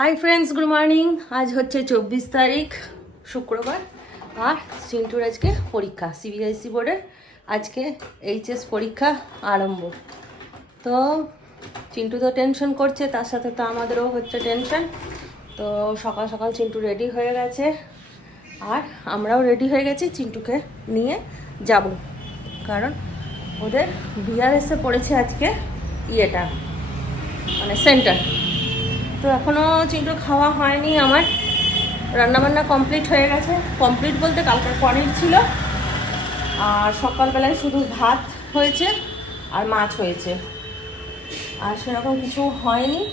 Hi friends good morning আজ হচ্ছে চব্বিশ তারিখ, শুক্রবার। আর চিন্টুর আজকে পরীক্ষা সিবিআইসি বোর্ডের আজকে এইচএস পরীক্ষা আরম্ভ। তো চিন্টু তো টেনশন করছে, তার সাথে তো আমাদেরও হচ্ছে টেনশন তো সকাল সকাল চিন্টু রেডি হয়ে গেছে। আর আমরাও রেডি হয়ে গেছি চিন্টুকে নিয়ে যাব। কারণ ওদের বিআরএসে পড়েছে আজকে ইয়েটা মানে সেন্টার তো এখনও চিন্টু খাওয়া হয়নি আমার। রান্নাবান্না কমপ্লিট হয়ে গেছে। কমপ্লিট বলতে কালকের পনির ছিল। আর সকালবেলায় শুধু ভাত হয়েছে আর মাছ হয়েছে। আর সেরকম কিছু হয়নি।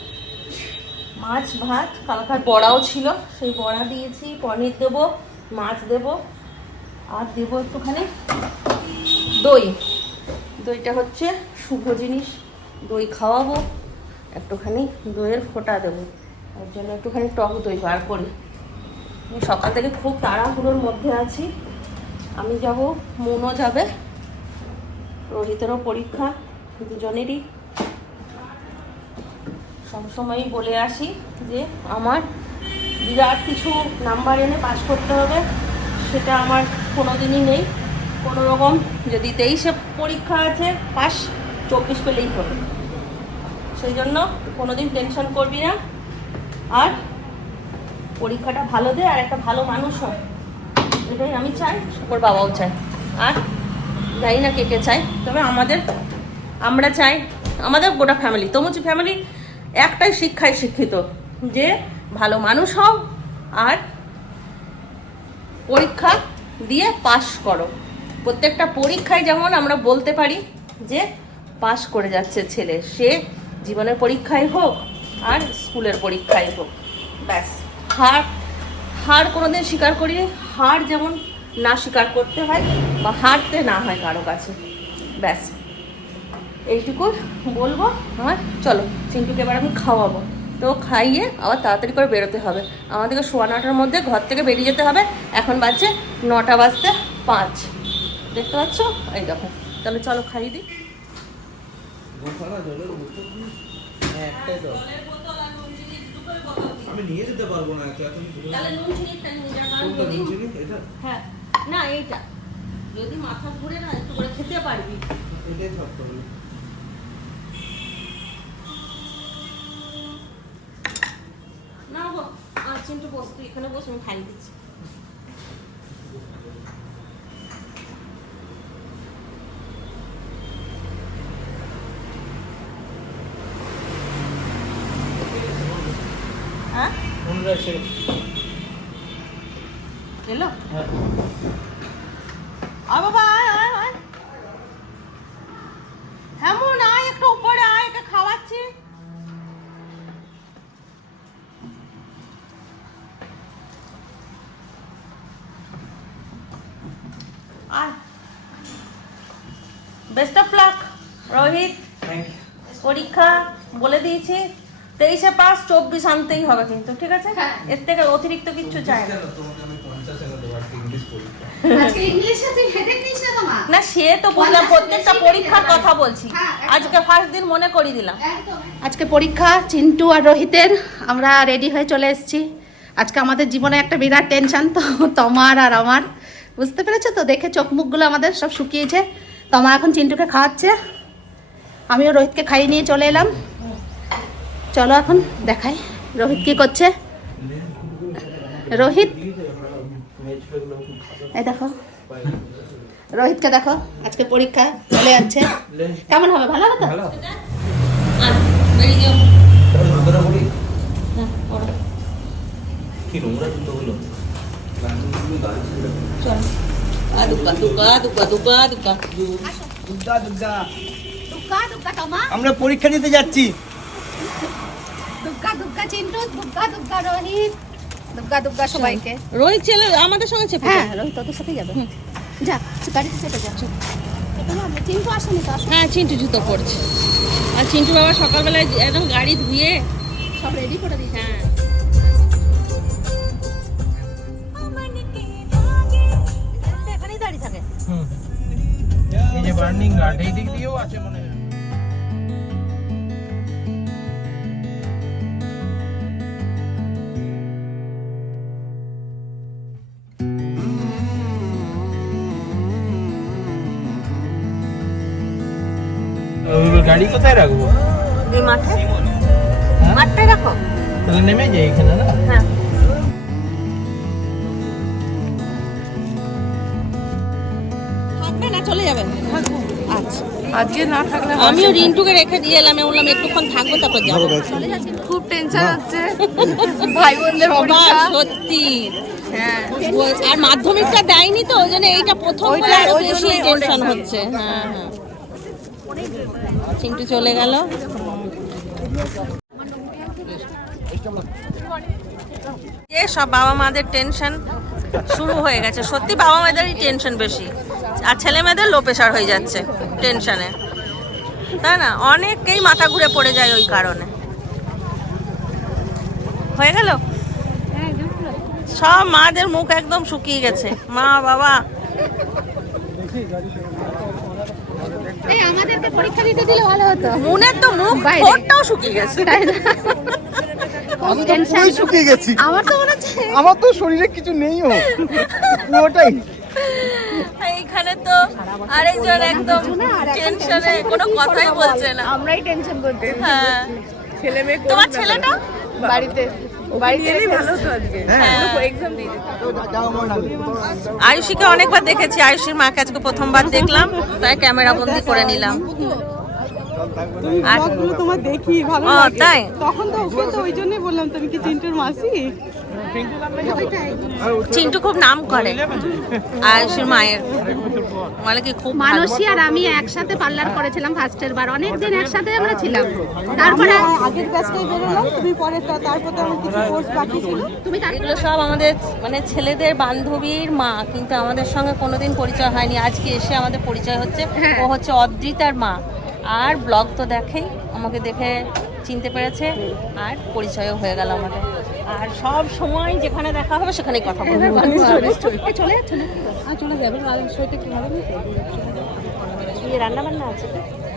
মাছ, ভাত, কালকার বড়াও ছিল। সেই বড়া দিয়েছি, পনির দেবো, মাছ দেবো। আর দেবো একটুখানি দই। দইটা হচ্ছে শুভ জিনিস। দই খাওয়াবো। একটুখানি দইয়ের ফোঁটা দেবো। ওর জন্য একটুখানি টক দই বার করি। আমি সকাল থেকে খুব তাড়াহুড়োর মধ্যে আছি। আমি যাব, মনও যাবে। রোহিতেরও পরীক্ষা, দুজনেরই। সবসময়ই বলে আসি যে, আমার বিরাট কিছু নাম্বার এনে পাস করতে হবে। সেটা আমার কোনো দিনই নেই। কোনো রকম যদি তেইশে পরীক্ষা আছে, পাস, চব্বিশ পেলেই হবে। সেই জন্য কোনোদিন টেনশন করবি না। আর পরীক্ষাটা ভালো দে আর একটা ভালো মানুষ হয় এটাই আমি চাই। ওর বাবাও চায়। আর জানি না কে কে চায় তবে আমাদের আমরা চাই। আমাদের গোটা ফ্যামিলি তমুচি ফ্যামিলি একটাই শিক্ষায় শিক্ষিত যে ভালো মানুষ হও আর পরীক্ষা দিয়ে পাশ করো। প্রত্যেকটা পরীক্ষায় যেমন আমরা বলতে পারি যে পাশ করে যাচ্ছে ছেলে সে জীবনের পরীক্ষাই হোক আর স্কুলের পরীক্ষাই হোক। ব্যাস, হার হার কোনোদিন স্বীকার করি হার যেমন না স্বীকার করতে হয় বা হারতে না হয় কারও কাছে। ব্যাস, এইটুকু বলব আমার। চলো, চিন্টুকে এবার আমি খাওয়াবো। তো খাইয়ে আবার তাড়াতাড়ি করে বেরোতে হবে। আমাদেরকে সোয়া নটার মধ্যে ঘর থেকে বেরিয়ে যেতে হবে। এখন বাজছে নটা বাজতে পাঁচ। দেখতে পাচ্ছ? এই দেখো। তাহলে চলো খাইয়ে দিই। হ্যাঁ, একটাই তো। আমি নিয়ে যেতে পারব না এত এত তাহলে নুন চিনিটা নিয়ে যা, কারণ কোনটা যদি- নুন চিনি? এটা? হ্যাঁ না এইটা যদি মাথা ঘুরে না একটু করে খেতে পারবি এটাই। না গো আর চিন্টু বস তুই এখানে বস আমি খাইয়ে দিচ্ছি হ্যাঁ কোনটা সে? এলো হ্যাঁ। আয় বাবা আয় আয় আয় হেমন আয় একটু উপরে আয় একে খাওয়াচ্ছি আয়। Best of luck Rohit. পরীক্ষা বলে দিয়েছি তেইশে পাস চব্বিশ আনতেই হবে কিন্তু ঠিক আছে? হ্যাঁ। এর থেকে অতিরিক্ত কিছু চাই না। কেন? তোমাকে আমি 50 টাকা দেবো, একটা ইংলিশ পরীক্ষা। আজকে ইংলিশ আছে হেডেক নিস না সে তো পঞ্চাশ প্রত্যেকটা পরীক্ষার কথা বলছি। হ্যাঁ, আজকে ফার্স্ট দিন মনে করিয়ে দিলাম। আজকে পরীক্ষা চিন্টু আর রোহিতের আমরা রেডি হয়ে চলে এসেছি। আজকে আমাদের জীবনে একটা বিরাট টেনশন তো তোমার আর আমার। বুঝতে পেরেছ তো? দেখে চোখ মুখগুলো আমাদের সব শুকিয়েছে। তো আমার এখন চিন্টুকে খাওয়াচ্ছে। আমিও রোহিতকে খাইয়ে নিয়ে চলে এলাম। চলো এখন দেখাই রোহিত কি করছে। রোহিত? এই দেখো। রোহিতকে দেখো আজকে পরীক্ষা চলে যাচ্ছে। কেমন হবে? ভালো হবে তো? হ্যাঁ। কি নোংরা? চলো আমরা পরীক্ষা দিতে যাচ্ছি। রোহিত। ছেলে আমাদের সঙ্গে চেপে হ্যাঁ রোহিত তোদের সাথেই যাবে। যা গাড়িতে চেপে যা। এটা না, চিন্টু আসেনি হ্যাঁ চিন্টু জুতো পড়ছে আর চিন্টু বাবা সকালবেলায় একদম গাড়ি ধুয়ে সব রেডি করে দিয়েছে। হ্যাঁ। বার্নিং ঘাট এই দিক দিয়েও আছে মনে হয়। গাড়ি কোথায় রাখব? মাঠে? মাঠটা রাখো। তাহলে নেমে যাই এখানে না? হ্যাঁ। আজকে না থাকলে আমিও রিন্টুকে রেখে দিয়ে এলাম আমি বললাম একটুক্ষণ থাকব তারপর যাব। খুব টেনশন হচ্ছে। ভাই বোনদের পরীক্ষা। সত্যি। হ্যাঁ। বল- আর মাধ্যমিকটা দেয়নি তো ওই জন্য এইটা প্রথম বলে আরও বেশি টেনশন হচ্ছে। হ্যাঁ হ্যাঁ। চিন্টু চলে গেল। এ সব বাবা মাদের টেনশন শুরু হয়ে গেছে। সত্যি বাবা মাদেরই টেনশন বেশি। আর ছেলে মেয়েদের লো প্রেশার হয়ে যাচ্ছে। টেনশনে। তাই না? অনেকেই মাথা ঘুরে পড়ে যায় ওই কারণে। হয়ে গেল? সব মাদের মুখ একদম শুকিয়ে গেছে। মা বাবা। এই আমাদেরকে পরীক্ষা দিতে দিলে ভালো হতো। মনের তো মুখ ঠোঁটটাও শুকিয়ে গেছে। আমি তো শুকিয়ে গেছি। আমার তো মনে হচ্ছে আমার তো শরীরে কিছু নেইও পুরোটাই। এইখানে তো আরেকজন একদম টেনশনে কোনো কথাই বলছে না। আমরাই টেনশন করছি। হ্যাঁ। ছেলে মেয়ে তোমার ছেলেটা? বাড়িতে হ্যাঁ দিয়ে আয়ুষীকে অনেকবার দেখেছি আয়ুষীর মাকে আজকে প্রথমবার দেখলাম তাই ক্যামেরা বন্দি করে নিলাম। আর তোমার দেখি ভালো তাই? তখন তো ওকে তো ওই জন্যই বললাম তুমি কি চিন্টুর মাসি? চিন্টু খুব নাম করে। আয়ুষীর মায়ের। বলে কি খুব। মানসী আর আমি একসাথে পার্লার করেছিলাম ফার্স্টের বার। অনেক দিন একসাথে আমরা ছিলাম। তারপরে আগের ব্যাচটাই বেরোলাম তুমি পরেরটা তারপর তো আমার কিছু কোর্স বাকি ছিল। তুমি এগুলো সব আমাদের মানে ছেলেদের বান্ধবীর মা কিন্তু আমাদের সঙ্গে কোনোদিন পরিচয় হয়নি। আজকে এসে আমাদের পরিচয় হচ্ছে। ও হচ্ছে অদ্রিতার মা। আর ব্লগ তো দেখেই আমাকে দেখে চিনতে পেরেছে। আর পরিচয়ও হয়ে গেল আমাদের। আর সব সময় যেখানে দেখা হবে সেখানেই কথা বলব। চলে যাচ্ছে না চলে যাবে শরীরটা কি ভালো নেই। রান্না বান্না আছে?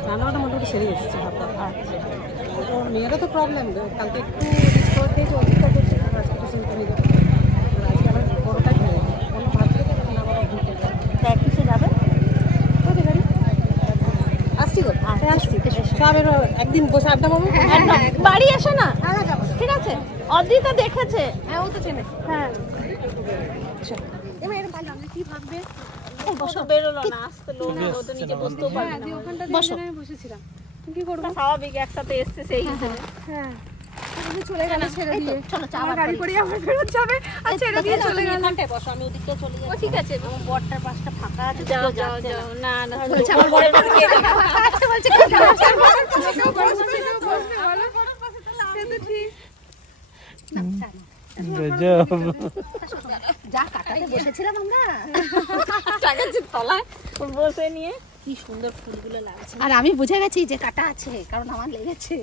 রান্নাটা মোটামুটি সেরে এসেছে ভাবটা আচ্ছা। তো মেয়েরও তো প্রবলেম কালকে একটু রিস্টোর দিয়ে অধিকার করছে আজকে তো হয়ে যাবে। আজকে আবার হয়ে কোনো ভাত ঘুরতে যাবে আসছি তো হ্যাঁ আসছি সবের একদিন বসে আড্ডা মারবো। বাড়ি এসো না। ঠিক আছে। অদ্রিতা দেখেছে। হ্যাঁ ও তো চেনে হ্যাঁ। এবার এরকম পারলাম না কি ভাববে? বসো। বেরোলো না আসতে ও তো নিজে বসতেও পারবে না। ওখানটা আমি বসেছিলাম। কি করব? স্বাভাবিক একসাথে এসছে সেই হিসেবে তুমি চলে গেলে ছেড়ে দিয়ে। চলো চা গাড়ি করে আবার ফেরত যাবে আর ছেড়ে দিয়ে চলে গেল এখানটায় বসো আমি ওদিকে চলে যাচ্ছি। ঠিক আছে। আমার বরটার পাশটা ফাঁকা আছে যাও যাও যাও। না। না না বলছে আমার বরের কাছে কে যাবে আচ্ছা বলছে কে যাবে যা। কাটাতে বসেছিলাম আমরা। তলায় বসে নিয়ে কি সুন্দর ফুলগুলো লাগছে। আর আমি বুঝে গেছি যে কাটা আছে কারণ আমার লেগেছে।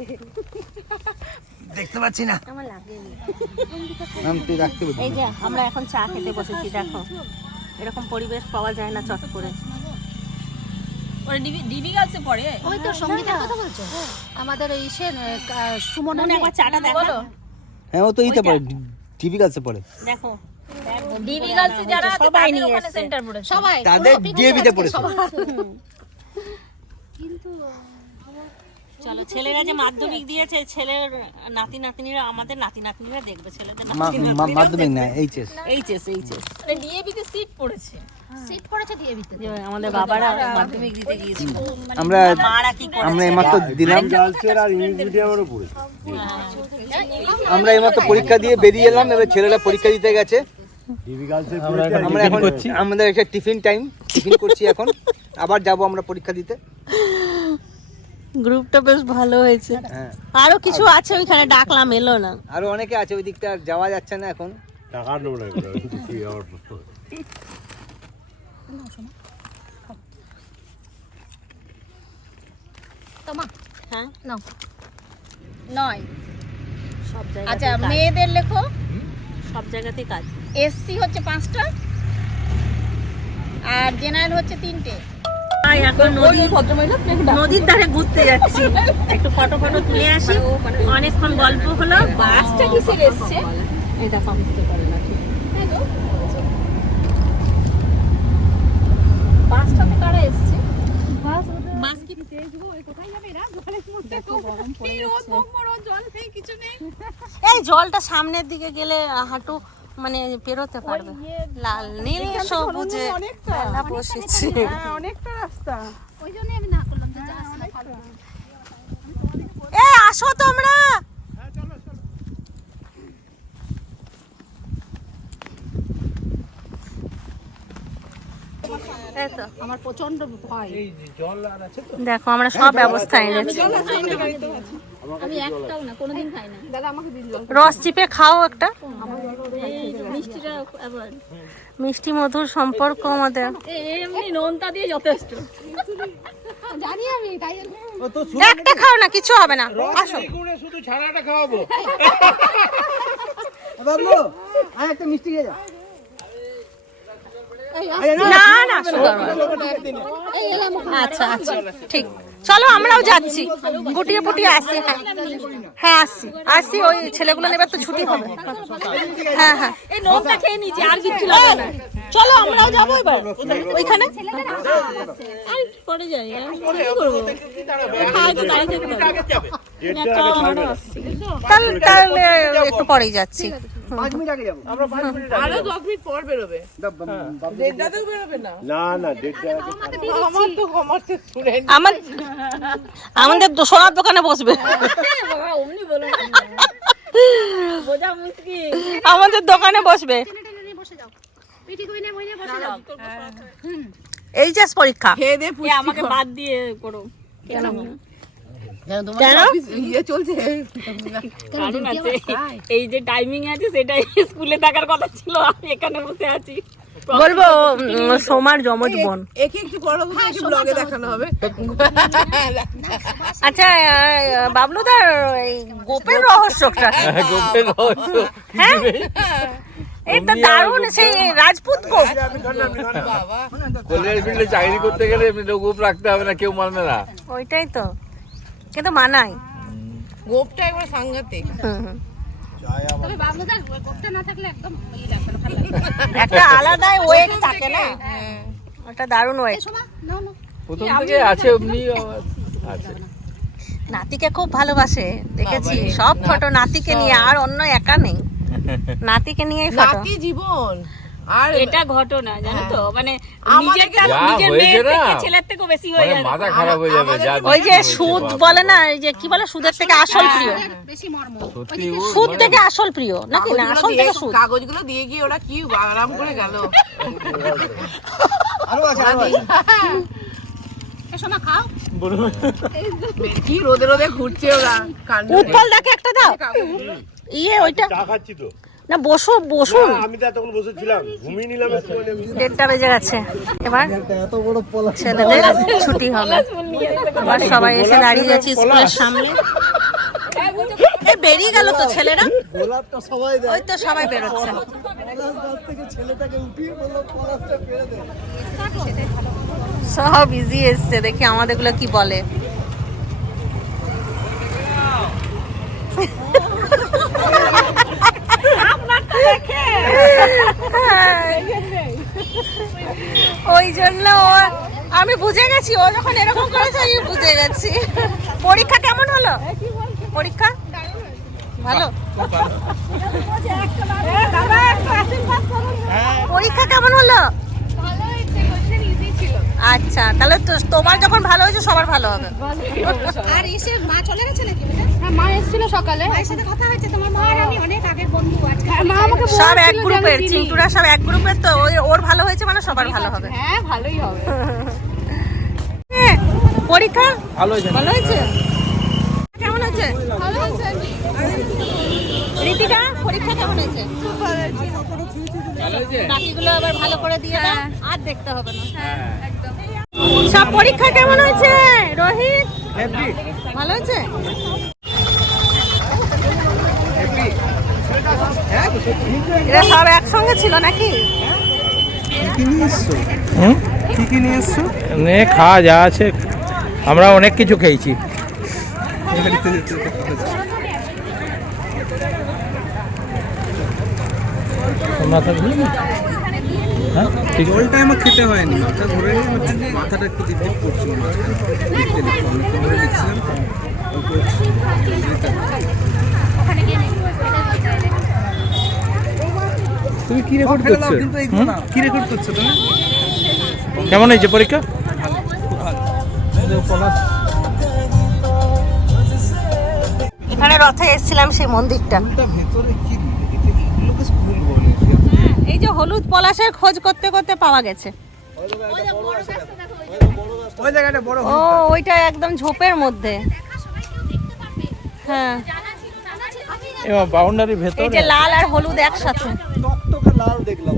দেখতে পাচ্ছি না। আমার লাগেনি। এই যে আমরা এখন চা খেতে বসেছি দেখো। এরকম পরিবেশ পাওয়া যায় না চট করে। ওরা ডিবি ডিবি গাছে পড়ে। ওই তো সঙ্গীতের কথা বলছো? আমাদের এই সে সুমন মনে একবার চাটা দেখো হ্যাঁ ও তো ইতে পড়ে টিভি গার্লসে পড়ে। দেখো ডিবি গার্লসে যারা সবাই নিয়ে এসেছে। সেন্টার পড়ে সবাই তাদের ডিবিতে পড়েছে চলো ছেলেরা যে মাধ্যমিক দিয়েছে ছেলের নাতি নাতনিরা আমাদের নাতি নাতনিরা দেখবে ছেলেদের মাধ্যমিক না এইচএস। HS HS. সিট পড়েছে। দিতে আমাদের বাবারা মাধ্যমিক দিতে গিয়েছিল। আমরা মারা কি করে আমরা এইমাত্র দিলাম। আমরা এইমাত্র পরীক্ষা দিয়ে বেরিয়ে এলাম এবার ছেলেরা পরীক্ষা দিতে গেছে। আমরা এখন আমরা আমাদের একটা টিফিন টাইম টিফিন করছি এখন। আবার যাব আমরা পরীক্ষা দিতে। গ্রুপটা বেশ ভালো হয়েছে। হ্যাঁ। আরও কিছু আছে ওইখানে ডাকলাম এলো না। আরও অনেকে আছে ওই দিকটা আর যাওয়া যাচ্ছে না এখন। তোমা হ্যাঁ? নাও। নয়। সব জায়গায় আচ্ছা মেয়েদের লেখো। সব জায়গাতেই কাজ। এসসি হচ্ছে পাঁচটা আর জেনারেল হচ্ছে তিনটে। এখন নদী নদীর ধারে ঘুরতে যাচ্ছি। একটু ফটো ফটো তুলে আসি। অনেকক্ষণ গল্প হলো। বাসটা কিসের এসছে? এই দেখো বুঝতে পারি না বাসটাতে কারা এসছে? বাস কি এই জলটা সামনের দিকে গেলে হাঁটু মানে পেরোতে পারবে। লাল নীল সবুজে মেলা বসেছে। অনেকটা রাস্তা। ওই জন্যই আমি না করলাম যে না এ আসো তোমরা! আমার প্রচণ্ড ভয়। এই যে জল আর আছে তো? দেখো আমরা সব ব্যবস্থা এনেছি। আমি একটাও না কোনোদিন খাই না। রস চিপে খাও একটা। মিষ্টিটা আবার মিষ্টি মধুর সম্পর্ক আমাদের। এমনি নোনতা দিয়ে যথেষ্ট। জানি আমি তাই জন্য। ও তো একটা খাও না কিছু হবে না। আসো। শুধু ছাড়াটা খাওয়াবো। বাবু আর একটা মিষ্টি খেয়ে যা। না না আচ্ছা আচ্ছা ঠিক। চলো, আমরাও যাচ্ছি। গুটিয়ে পুটিয়ে আসি হ্যাঁ। হ্যাঁ আসছি আসছি ওই ছেলেগুলো নেবার তো ছুটি হবে। হ্যাঁ হ্যাঁ। আর কিছু চলো আমরাও যাব এবার। ওইখানে? পরে যাই। একটা। তাহলে পরেই যাচ্ছি। আমাদের সোনার দোকানে বসবে। মুশকিল। আমাদের দোকানে বসবে। বসে যাও। যাও এইচএস পরীক্ষা। খেয়ে দে এ আমাকে বাদ দিয়ে করো। কেন? ইয়ে চলছে। এই যে টাইমিং আছে সেটাই স্কুলে থাকার কথা ছিল আমি এখানে বসে আছি। বলব সোমার বোন। একে একটু ব্লগে দেখানো হবে। আচ্ছা বাবলুদার গোপের রহস্যটা। গোপের রহস্য। হ্যাঁ? দারুণ সেই রাজপুত গোপ ফিল্ডে চাকরি করতে গেলে এমনি গ্রুপ রাখতে হবে না কেউ মানবে না। ওইটাই তো। কিন্তু মানাই গোপটা একবার সাংঘাতিক। ইয়ে। একটা আলাদাই ওয়েট থাকে না? একটা দারুণ ওয়েট সোমা নাও না প্রথম থেকে আছে এমনি আছে। নাতিকে খুব ভালোবাসে দেখেছি। সব ফটো নাতিকে নিয়ে আর অন্য একা নেই। নাতিকে ফটো। নাতি জীবন। আর এটা ঘটনা জানো তো? মানে আমাদের নিজেরটা নিজের মেয়ের থেকে ছেলের থেকেও বেশি হয়ে মানে যায় মাথা খারাপ হয়ে যাবে ওই যে সুদ বলে না এই যে কি বলে সুদের থেকে আসল প্রিয়। বেশি মর্ম। সুদ মানে- থেকে আসল প্রিয় নাকি না? কাগজগুলো আসল দিয়ে থেকে সুদ। কাগজগুলো দিয়ে গিয়ে ওরা কি আরাম করে গেল। আরও আছে খাও। কি রোদে রোদে ঘুরছে ওরা উৎপল দাকে একটা দাও। ইয়ে ওইটা না বসো বসুন আমি তো এতক্ষণ বসেছিলাম। ঘুমিয়ে নিলাম। দেড়টা বেজে গেছে। এবার ছেলেদের ছুটি হবে। এবার সবাই এসে দাঁড়িয়ে গেছে স্কুলের সামনে। এই বেরিয়ে গেল তো ছেলেরা? গোলাপটা সবাই দেয়। ওই তো সবাই বেরোচ্ছে। সব ইজি এসছে দেখি আমাদেরগুলো কি বলে। ওই জন্য ও- আমি বুঝে গেছি ও যখন এরকম করেছে আমি বুঝে গেছি। পরীক্ষা কেমন হলো? পরীক্ষা? ভালো। পরীক্ষা কেমন হলো? আচ্ছা তাহলে তো তোমার যখন ভালো হয়েছে সবার ভালো হবে। আর এসে মা চলে গেছে নাকি হ্যাঁ মা এসেছিল সকালে। মায়ের সাথে কথা হয়েছে তোমার মা আর আমি অনেক আগের বন্ধু আজকে মা আমাকে সব এক গ্রুপের চিন্টুরা সব এক গ্রুপের তো ওর ভালো হয়েছে মানে সবার ভালো হবে। হ্যাঁ ভালোই হবে। পরীক্ষা? ভালো হয়েছে। ভালো হয়েছে? কেমন হয়েছে? ভালো হয়েছে। পরীক্ষা কেমন হয়েছে। বাকিগুলো আবার ভালো করে দিয়ে দাও আর দেখতে হবে না। সব পরীক্ষা কেমন হয়েছে? রোহিত? ভালো হয়েছে? এরা সব একসঙ্গে ছিল নাকি? খাওয়া যা আছে আমরা অনেক কিছু খেয়েছি। থাকবে হ্যাঁ? ঠিক জলটা আমার খেতে হয়নি মাথা ধরে নিয়ে মাথাটা একটু দিতে পড়ছিল দেখতে দেখতে অনেকক্ষণ ধরে দেখছিলাম তুমি কি রেকর্ড করছ? কি রেকর্ড করছ তুমি? কেমন হয়েছে পরীক্ষা? এখানে রথে এসেছিলাম সেই মন্দিরটা ভেতরে কি এগুলোকে স্কুল বলে এই যে হলুদ পলাশের খোঁজ করতে করতে পাওয়া গেছে। ওই জায়গাটা বড় ও ওইটা একদম ঝোপের মধ্যে। হ্যাঁ। বাউন্ডারির এই যে লাল আর হলুদ একসাথে। টকটকে লাল দেখলাম।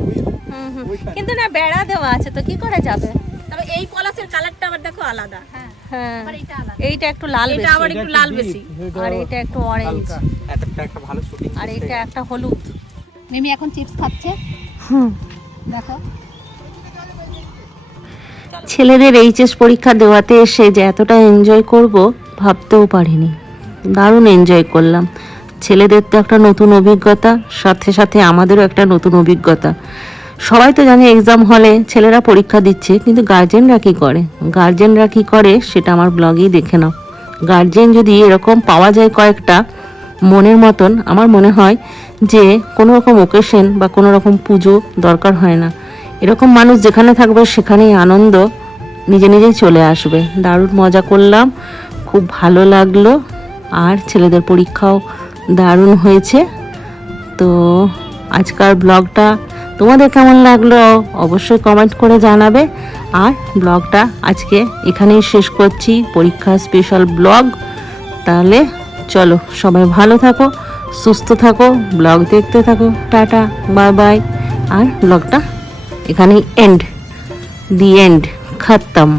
কিন্তু না বেড়া দেওয়া আছে তো কি করে যাবে? তবে এই পলাশের কালারটা আবার দেখো আলাদা। হ্যাঁ। এইটা একটু লাল বেশি। আবার একটু লাল বেশি। আর এটা একটু অরেঞ্জ একটা ভালো শুটিং আর এটা একটা হলুদ। মিমি এখন চিপস খাচ্ছে। দেখো। ছেলেদের এইচএস পরীক্ষা দেওয়াতে এসে যে এতটা এনজয় করব ভাবতেও পারিনি। দারুণ এনজয় করলাম। ছেলেদের তো একটা নতুন অভিজ্ঞতা সাথে সাথে আমাদেরও একটা নতুন অভিজ্ঞতা। সবাই তো জানে এক্সাম হলে ছেলেরা পরীক্ষা দিচ্ছে কিন্তু গার্জেনরা কী করে? গার্জেনরা কি করে সেটা আমার ব্লগেই দেখে নাও। গার্জেন যদি এরকম পাওয়া যায় কয়েকটা মনের মতন আমার মনে হয় যে কোনো রকম ওকেশন বা কোনো রকম পুজো দরকার হয় না। এরকম মানুষ যেখানে থাকবে সেখানেই আনন্দ নিজে নিজেই চলে আসবে। দারুণ মজা করলাম, খুব ভালো লাগল। আর ছেলেদের পরীক্ষাও দারুণ হয়েছে। তো আজকার ব্লগটা তোমাদের কেমন লাগল অবশ্যই কমেন্ট করে জানাবে। আর ব্লগটা আজকে এখানেই শেষ করছি। পরীক্ষা স্পেশাল ব্লগ তাহলে চলো, সবাই ভালো থাকো, সুস্থ থাকো ব্লগ দেখতে থাকো, টাটা বাই বাই আর ব্লগটা এখানেই এন্ড দি এন্ড খতম